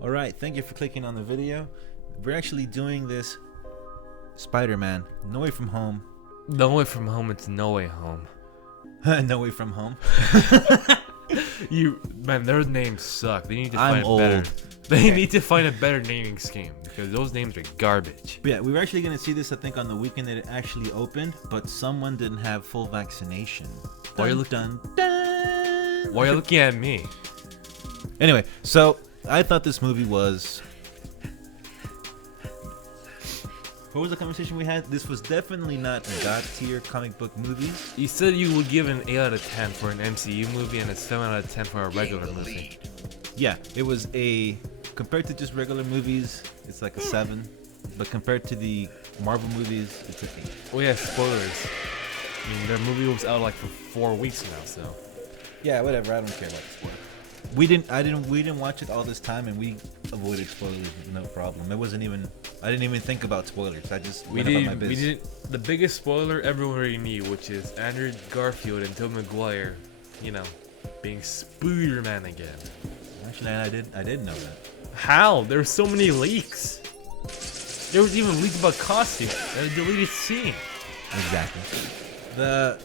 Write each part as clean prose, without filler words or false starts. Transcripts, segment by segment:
All right, thank you for clicking on the video. We're actually doing this Spider-Man No Way From Home. No Way From Home, it's No Way Home. No Way From Home. Man, their names suck. They need to I'm find better. old. They need to find a better naming scheme because those names are garbage. But yeah, we were actually going to see this, I think, on the weekend that it actually opened, but someone didn't have full vaccination. Why are you Dun, dun. Why are you looking at me? Anyway, so I thought this movie was... What was the conversation we had? This was definitely not God tier comic book movies. You said you would give an 8 out of 10 for an MCU movie and a 7 out of 10 for a regular movie. Yeah, it was a... Compared to just regular movies, it's like a 7. But compared to the Marvel movies, it's an 8. Oh yeah, spoilers. I mean, their movie was out like for 4 weeks now, so. Yeah, whatever. I don't care about the spoilers. We didn't watch it all this time, and we avoided spoilers no problem. It wasn't even. I didn't even think about spoilers. I just went about my business. The biggest spoiler everyone already knew, which is Andrew Garfield and Tobey Maguire, being SpiderMan again. Actually, I didn't know that. How? There were so many leaks. There was even leaks about costumes and a deleted scene. Exactly. The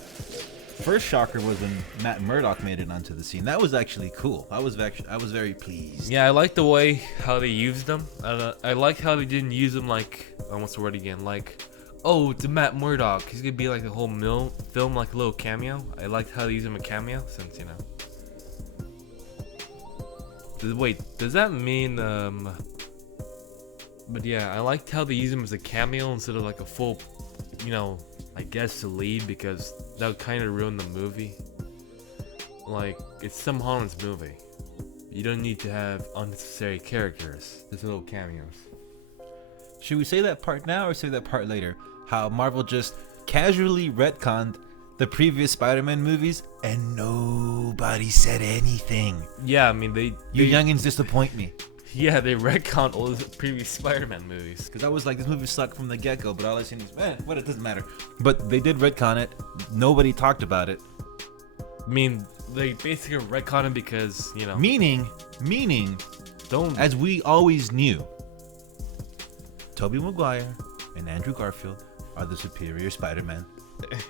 first shocker was when Matt Murdock made it onto the scene. That was actually cool. I was very pleased. Yeah, I like the way how they used them. I like how they didn't use them like, what's the word again? Like, oh, it's Matt Murdock. He's gonna be like the whole film, like a little cameo. I liked how they use him a cameo since Wait, does that mean But yeah, I liked how they use him as a cameo instead of like a full, I guess the lead, because that would kind of ruin the movie. Like, it's Tom Holland's movie. You don't need to have unnecessary characters. Just little cameos. Should we say that part now or say that part later? How Marvel just casually retconned the previous Spider-Man movies and nobody said anything. Yeah, I mean You youngins disappoint me. Yeah, they retconned all the previous Spider-Man movies. Because I was like, this movie sucked from the get-go, but all I seen is, what, it doesn't matter. But they did retcon it. Nobody talked about it. I mean, they basically retconned it because, Meaning, as we always knew, Tobey Maguire and Andrew Garfield are the superior Spider-Man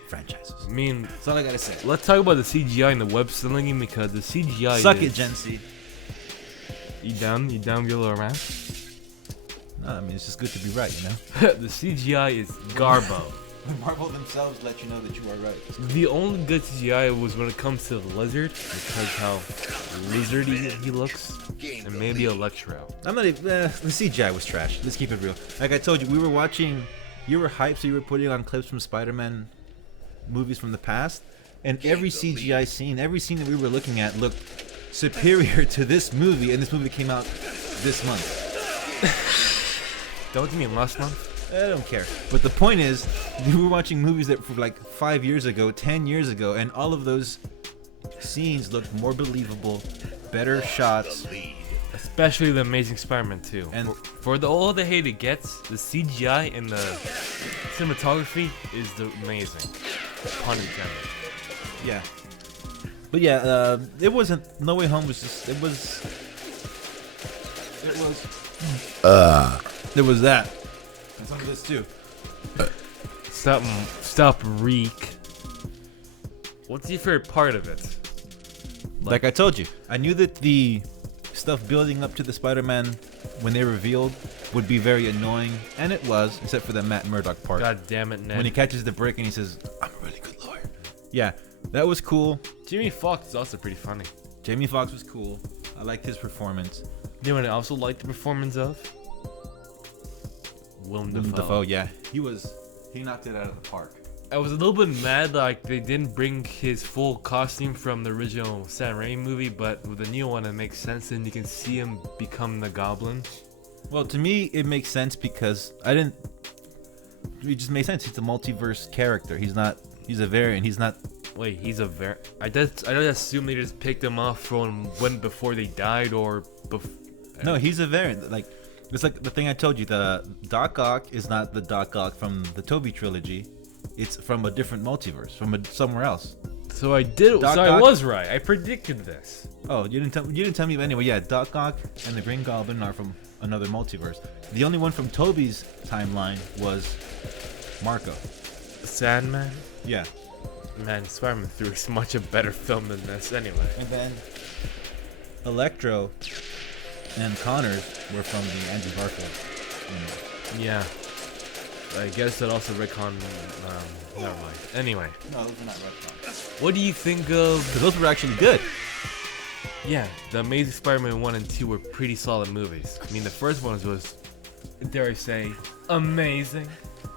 franchises. I mean, that's all I gotta say. Let's talk about the CGI and the web slinging, because the CGI Suck it, Gen Z. You down, Gil around? No, I mean, it's just good to be right, The CGI is garbo. Marvel themselves let you know that you are right. The only good CGI was when it comes to the lizard, because how lizardy he looks, and maybe Electro. I'm not even, the CGI was trash. Let's keep it real. Like I told you, we were watching, you were hyped, so you were putting on clips from Spider-Man movies from the past, and every CGI scene, every scene that we were looking at looked superior to this movie, and this movie came out this month. Don't you mean last month? I don't care. But the point is, we were watching movies that from like 5 years ago, 10 years ago, and all of those scenes looked more believable, better shots. Especially the Amazing Spider-Man 2. And for all the hate it gets, the CGI and the cinematography is amazing. Pun intended. Yeah. But yeah, it wasn't. No Way Home was just. It was. There was that. And some of this too. Stop, reek. What's your favorite part of it? Like I told you, I knew that the stuff building up to the Spider-Man when they revealed would be very annoying, and it was, except for the Matt Murdock part. God damn it, Ned. When he catches the brick and he says, "I'm a really good lawyer." Yeah, that was cool. Jamie Foxx is also pretty funny. Jamie Foxx was cool. I liked his performance. You know what I also liked the performance of? Willem Dafoe, yeah. He knocked it out of the park. I was a little bit mad like they didn't bring his full costume from the original Sam Raimi movie, but with the new one it makes sense and you can see him become the Goblin. Well, to me it makes sense because it just makes sense. He's a multiverse character. He's a variant. He's not. Wait, he's a variant? I don't assume they just picked him off from when before they died or before. No, he's a variant. Like, it's like the thing I told you. The Doc Ock is not the Doc Ock from the Tobey trilogy. It's from a different multiverse, from somewhere else. So I did. Doc I Ock- was right. I predicted this. Oh, you didn't tell me. But anyway, yeah, Doc Ock and the Green Goblin are from another multiverse. The only one from Toby's timeline was Marco. Sandman. Yeah. Man, Spider-Man 3 is much a better film than this anyway. And then Electro and Connors were from the Andrew Garfield universe. Yeah. I guess that also retcon. Never mind. Anyway. No, those are not retcon. What do you think of? Because those were actually good. Yeah, the Amazing Spider-Man 1 and 2 were pretty solid movies. I mean, the first one was, dare I say, amazing.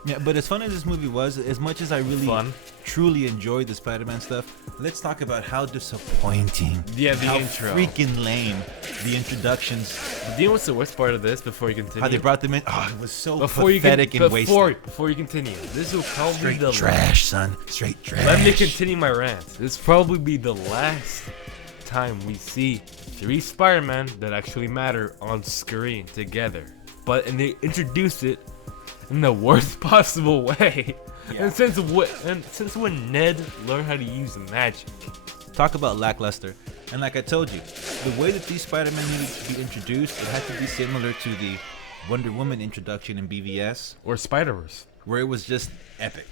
Yeah, but as fun as this movie was, as much as I really truly enjoyed the Spider-Man stuff, let's talk about how disappointing. Yeah, the how intro. Freaking lame. The introductions. Do you know what's the worst part of this before you continue? How they brought them in. Oh, it was so before pathetic and wasted. Before you continue, this will probably Straight be the trash, son. Straight trash. Let me continue my rant. This will probably be the last time we see 3 Spider-Man that actually matter on screen together. And they introduce it in the worst possible way. Yeah. And since when Ned learned how to use magic. Talk about lackluster. And like I told you, the way that these Spider-Man needed to be introduced, it had to be similar to the Wonder Woman introduction in BVS. Or Spider-Verse. Where it was just epic.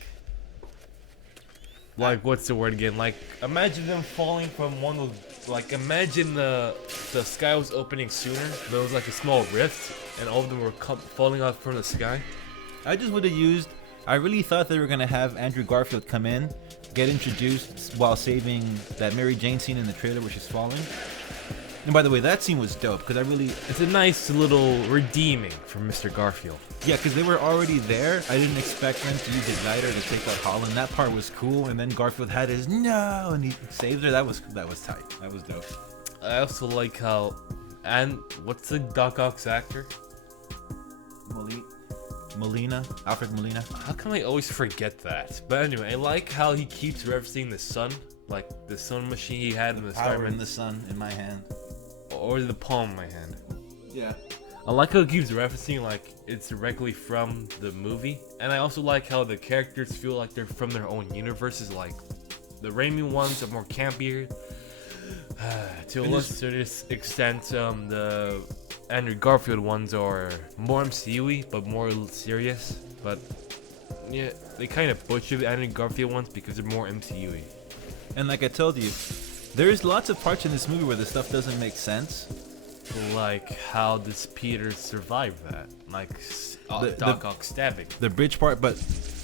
Like, what's the word again? Like, imagine them falling from one of those, like, imagine the sky was opening sooner. There was like a small rift, and all of them were falling out from the sky. I just would have used. I really thought they were gonna have Andrew Garfield come in, get introduced while saving that Mary Jane scene in the trailer where she's falling. And by the way, that scene was dope because it's a nice little redeeming for Mr. Garfield. Yeah, because they were already there. I didn't expect them to use Igniter to take out Holland. That part was cool, and then Garfield had his no, and he saved her. That was tight. That was dope. I also like how, and what's the Doc Ock's actor? Alfred Molina. How can I always forget that? But anyway, I like how he keeps referencing the sun, like the sun machine he had in the Spider-Man. In the sun in my hand. Or the palm in my hand. Yeah. I like how it keeps referencing like it's directly from the movie, and I also like how the characters feel like they're from their own universes. Like the Raimi ones are more campier. To a lesser extent, the Andrew Garfield ones are more MCU-y, but more serious. But yeah, they kind of butcher the Andrew Garfield ones because they're more MCU-y. And like I told you, there's lots of parts in this movie where the stuff doesn't make sense. Like, how does Peter survive that? Like, Doc Ock stabbing. The bridge part, but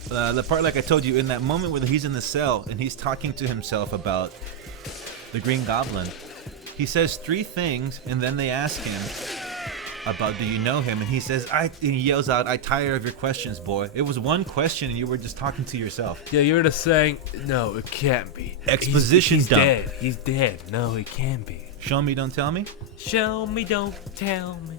the part, like I told you, in that moment where he's in the cell and he's talking to himself about the Green Goblin, he says 3 things, and then they ask him about, do you know him? And he says, and he yells out, I tire of your questions, boy. It was one question, and you were just talking to yourself. Yeah, you were just saying, no, it can't be. Exposition dump. Dead. He's dead. No, it can't be. Show me, don't tell me. Show me, don't tell me.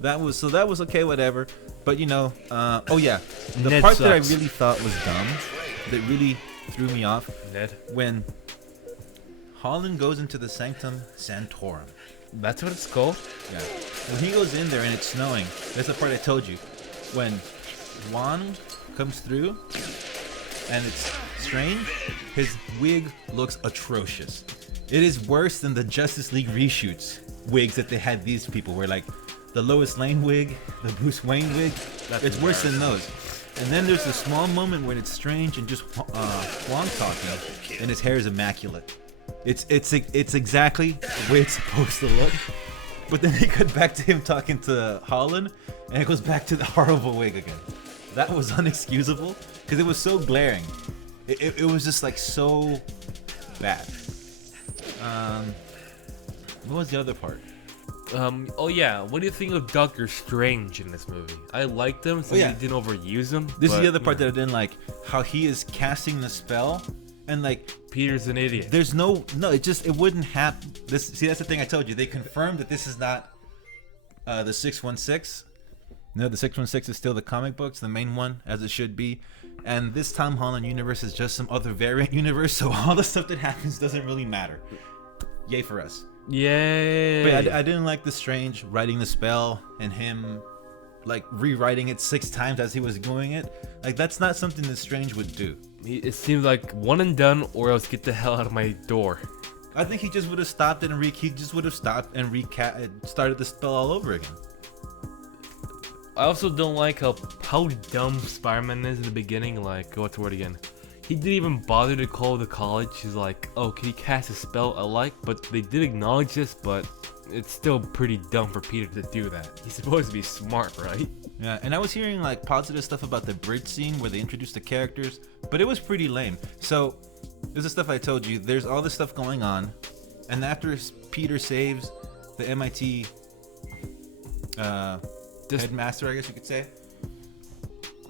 That was okay, whatever. But you know, oh yeah, the Ned part sucks. that I really thought was dumb, that really threw me off, Ned, when Holland goes into the Sanctum Sanctorum. That's what it's called? Yeah. When he goes in there and it's snowing, that's the part I told you. When Wand comes through and it's strange, his wig looks atrocious. It is worse than the Justice League reshoots wigs that they had these people, where like the Lois Lane wig, the Bruce Wayne wig, it's worse than those. And then there's a small moment when it's strange and just Wong talking, and his hair is immaculate. It's exactly the way it's supposed to look. But then they cut back to him talking to Holland, and it goes back to the horrible wig again. That was unexcusable because it was so glaring. It was just like so bad. What was the other part? Oh yeah, what do you think of Doctor Strange in this movie? I liked him, so they didn't overuse him. This is the other part that I didn't like. How he is casting the spell, and like Peter's an idiot. There's it wouldn't happen. That's the thing I told you. They confirmed that this is not the 616. No, the 616 is still the comic books, the main one, as it should be. And this Tom Holland universe is just some other variant universe, so all the stuff that happens doesn't really matter. Yay for us. Yay. But I didn't like the Strange writing the spell and him like rewriting it 6 times as he was doing it. Like that's not something that Strange would do. It seems like one and done, or else get the hell out of my door. I think he just would have stopped it and he just would have stopped and started the spell all over again. I also don't like how dumb Spider-Man is in the beginning. Like, what's the word again? He didn't even bother to call the college. He's like, oh, can you cast a spell alike? But they did acknowledge this, but it's still pretty dumb for Peter to do that. He's supposed to be smart, right? Yeah, and I was hearing like positive stuff about the bridge scene where they introduced the characters, but it was pretty lame. So, there's the stuff I told you. There's all this stuff going on, and after Peter saves the MIT headmaster, I guess you could say,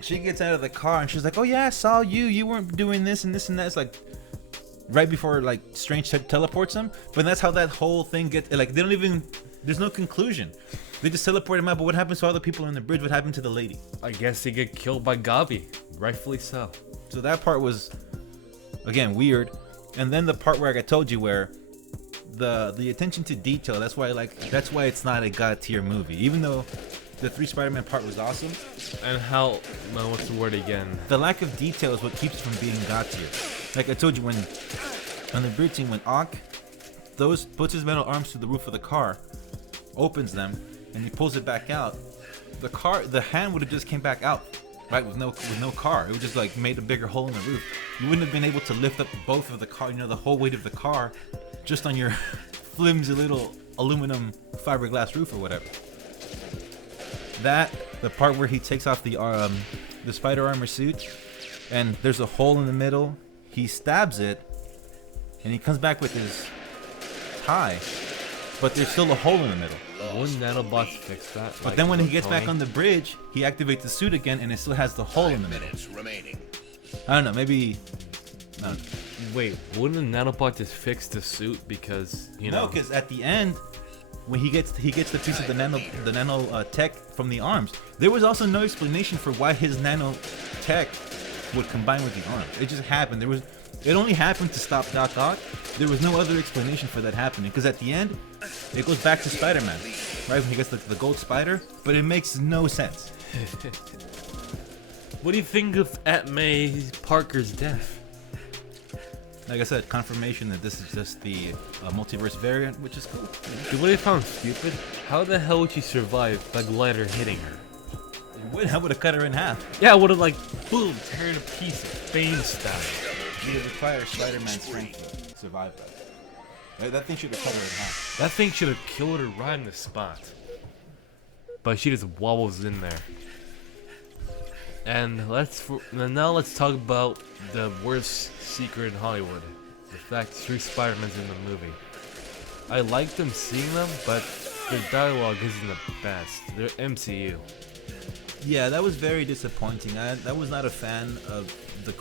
she gets out of the car and she's like, "Oh yeah, I saw you. You weren't doing this and this and that." It's like right before like Strange teleports him, but that's how that whole thing gets. Like they don't even. There's no conclusion. They just teleport him out. But what happens to all the people in the bridge? What happened to the lady? I guess they get killed by Gabi, rightfully so. So that part was again weird, and then the part where I told you where the attention to detail. That's why it's not a god tier movie, even though the 3 Spider-Man part was awesome. And how, what's the word again? The lack of detail is what keeps it from being god tier. Like I told you, when on the bridge scene, when Ock puts his metal arms to the roof of the car, opens them, and he pulls it back out, the hand would have just came back out, right, with no car. It would just like made a bigger hole in the roof. You wouldn't have been able to lift up both of the car, the whole weight of the car, just on your flimsy little aluminum fiberglass roof or whatever. The part where he takes off the spider armor suit, and there's a hole in the middle. He stabs it, and he comes back with his tie, but there's still a hole in the middle. Wouldn't nanobots fix that? But then when he gets back on the bridge, he activates the suit again, and it still has the hole in the middle. I don't know, maybe. No. Wait, wouldn't the nanobot just fix the suit because No, because at the end, when he gets the piece of the nano tech from the arms, there was also no explanation for why his nano tech would combine with the arms. It just happened. It only happened to stop Doc Ock. There was no other explanation for that happening, because at the end, it goes back to Spider-Man, right, when he gets the gold spider, but it makes no sense. What do you think of Aunt May Parker's death? Like I said, confirmation that this is just the multiverse variant, which is cool. What I found stupid? How the hell would she survive by glider hitting her? I would have cut her in half. Yeah, I would have like, boom, tear it to pieces, Bane style. You would require Spider-Man's strength to survive that. That thing should have cut her in half. That thing should have killed her right in the spot. But she just wobbles in there. And now let's talk about the worst secret in Hollywood. The fact 3 Spider-Mans in the movie. I like them seeing them, but their dialogue isn't the best. They're MCU. Yeah, that was very disappointing. I was not a fan of the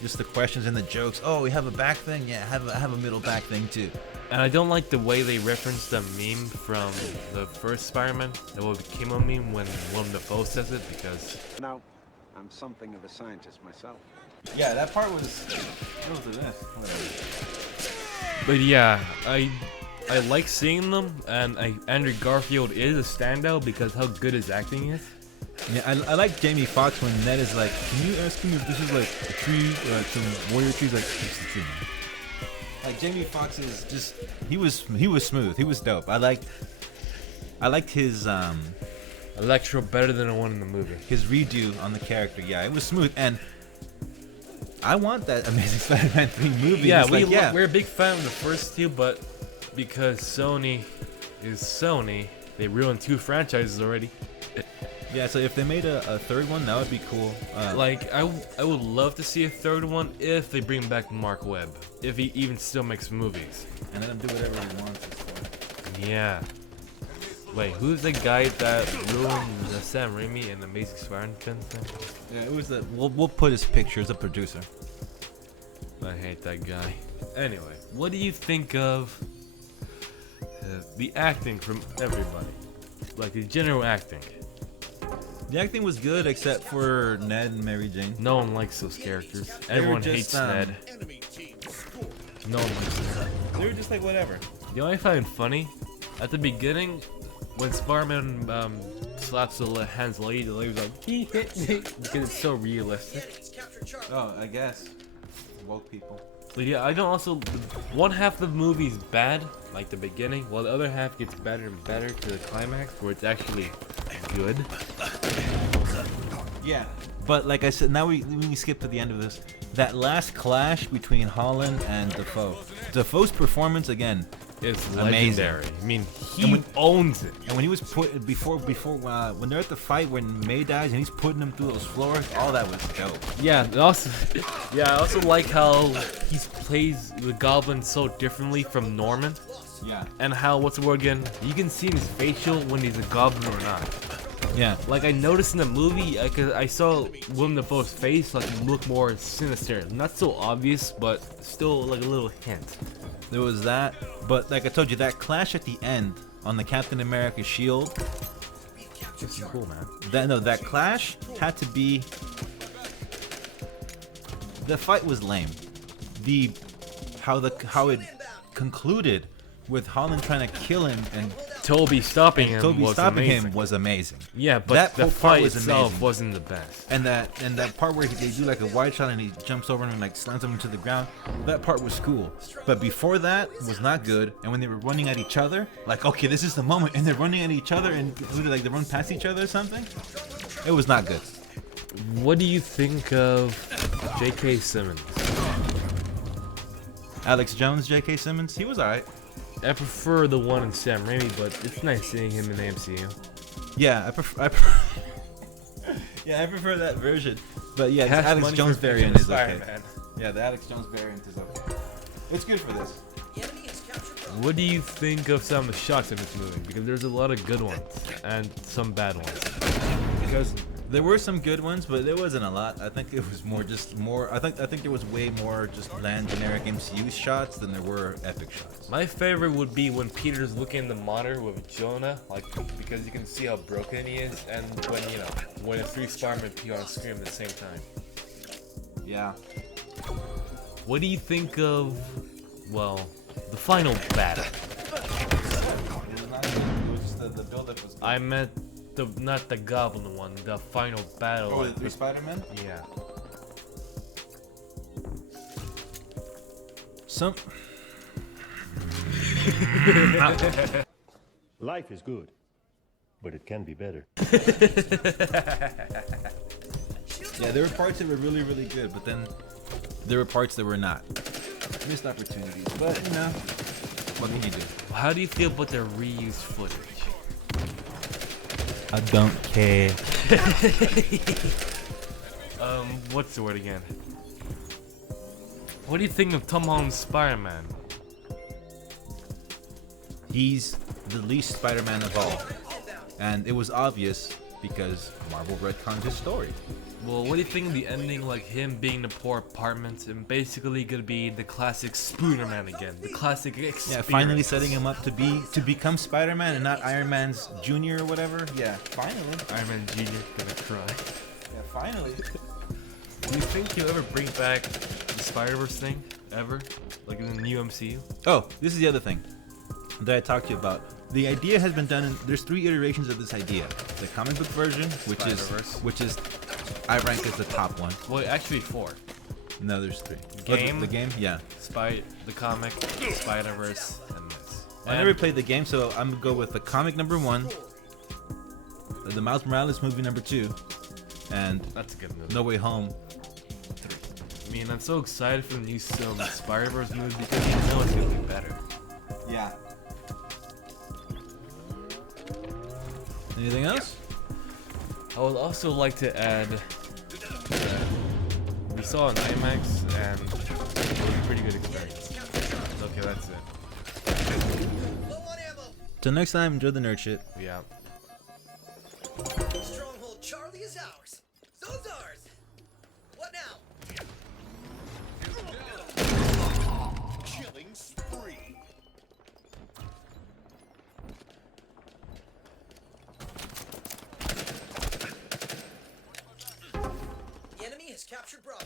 just the questions and the jokes. Oh, we have a back thing? Yeah, I have a middle back thing too. And I don't like the way they reference the meme from the first Spider-Man. That what became a meme when Willem Dafoe says it, because... Now, I'm something of a scientist myself. Yeah, that part was... What was this? But yeah, I like seeing them, and Andrew Garfield is a standout because how good his acting is. Yeah, I like Jamie Foxx when Ned is like, "Can you ask him if this is like a tree or like some warrior trees?" Like, it's a tree. Like Jamie Foxx is just he was smooth. He was dope. I liked his Electro better than the one in the movie. His redo on the character. Yeah, it was smooth, and I want that Amazing Spider-Man 3 movie. Yeah, we're a big fan of the first 2, but because Sony is Sony, they ruined 2 franchises already. Yeah, so if they made a third one, that would be cool. I would love to see a third one if they bring back Mark Webb, if he even still makes movies. And let him do whatever he wants. For. Yeah. Wait, who's the guy that ruined the Sam Raimi and Amazing Spider-Man thing? Yeah, it was we'll put his picture as a producer. I hate that guy. Anyway, what do you think of the acting from everybody? Like the general acting. The acting was good except for Ned and Mary Jane. No one likes those characters. Everyone hates Ned. No one likes Ned. They were just like whatever. The only thing I find funny, at the beginning, when Spider-Man slaps the hand's lady, the lady's like, he hit me, because it's so realistic. Oh, I guess. Woke people. But yeah, I don't also, one half of the movie is bad, like the beginning, while the other half gets better and better to the climax, where it's actually good. Yeah, but like I said, now we skip to the end of this. That last clash between Holland and Defoe. Defoe's performance again. It's amazing. legendary. I mean, he owns it. And when he was put before when they're at the fight when May dies and he's putting them through those floors, all that was dope. Yeah, and also, yeah, I also like how he plays the Goblin so differently from Norman. Yeah. And how, what's the word again? You can see in his facial when he's a goblin or not. Yeah. Like I noticed in the movie, I saw Willem Dafoe's face like look more sinister. Not so obvious, but still like a little hint. There was that, but like I told you, that clash at the end on the Captain America shield. It's cool, man. That clash had to be. The fight was lame. How it concluded with Holland trying to kill him and Toby stopping him was amazing. Yeah, but that the whole fight part was itself amazing. wasn't the best. And that part where they do like a wide shot and he jumps over him and like slams him into the ground, that part was cool. But before that was not good. And when they were running at each other, like okay, this is the moment, and they're running at each other and like they run past each other or something, it was not good. What do you think of J.K. Simmons? Alex Jones, J.K. Simmons, he was alright. I prefer the one in Sam Raimi, but it's nice seeing him in the MCU. Yeah, I prefer that version. But yeah, the Cash Alex money Jones for variant is okay. Spider-Man. Yeah, the Alex Jones variant is okay. It's good for this. What do you think of some of the shots in this movie? Because there's a lot of good ones and some bad ones. Because there were some good ones, but there wasn't a lot. I think it was more. I think there was way more just bland generic MCU shots than there were epic shots. My favorite would be when Peter's looking in the monitor with Jonah, like because you can see how broken he is, and when the three Spider-Man appear on screen at the same time. Yeah. What do you think of, well, the final battle? It was not good. It was just the build-up was good. I meant not the Goblin one, the final battle. Oh, the three Spider-Men? Yeah. Life is good, but it can be better. Yeah, there were parts that were really, really good, but then there were parts that were not. Missed opportunities, but what can you do? How do you feel about the reused footage? I don't care. What's the word again? What do you think of Tom Holland's Spider-Man? He's the least Spider-Man of all. And it was obvious because Marvel retconned his story. Well, what do you think of the ending, like him being in a poor apartment and basically gonna be the classic Spider-Man again, the classic experience? Yeah, finally setting him up to become Spider-Man and not Iron Man's Junior or whatever. Yeah, finally. Iron Man Jr. gonna cry. Yeah, finally. Do you think he'll ever bring back the Spider-Verse thing ever, like in the new MCU? Oh, this is the other thing that I talked to you about. The idea has been done. There's 3 iterations of this idea. The comic book version, which is I rank as the top one. Well, actually 4. No, there's 3. Game? The game, yeah. The comic, Spider-Verse, and this. I never played the game, so I'm gonna go with the comic number 1, the Miles Morales movie number 2, and That's a good movie. No Way Home. 3. I mean, I'm so excited for the new Spider-Verse movie because you know it's gonna be better. Yeah. Anything else? I would also like to add that we saw an IMAX and it was a pretty good experience. Okay, that's it. Till next time, enjoy the nerd shit. Yeah. Stronghold Charlie is ours. So's ours. What now? Killing spree. The enemy has captured Bravo.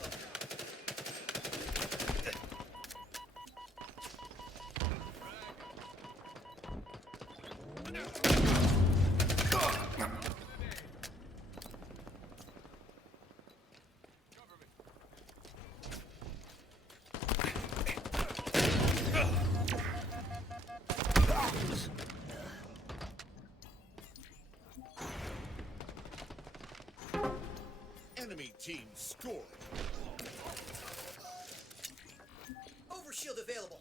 Enemy team scoring. Overshield available.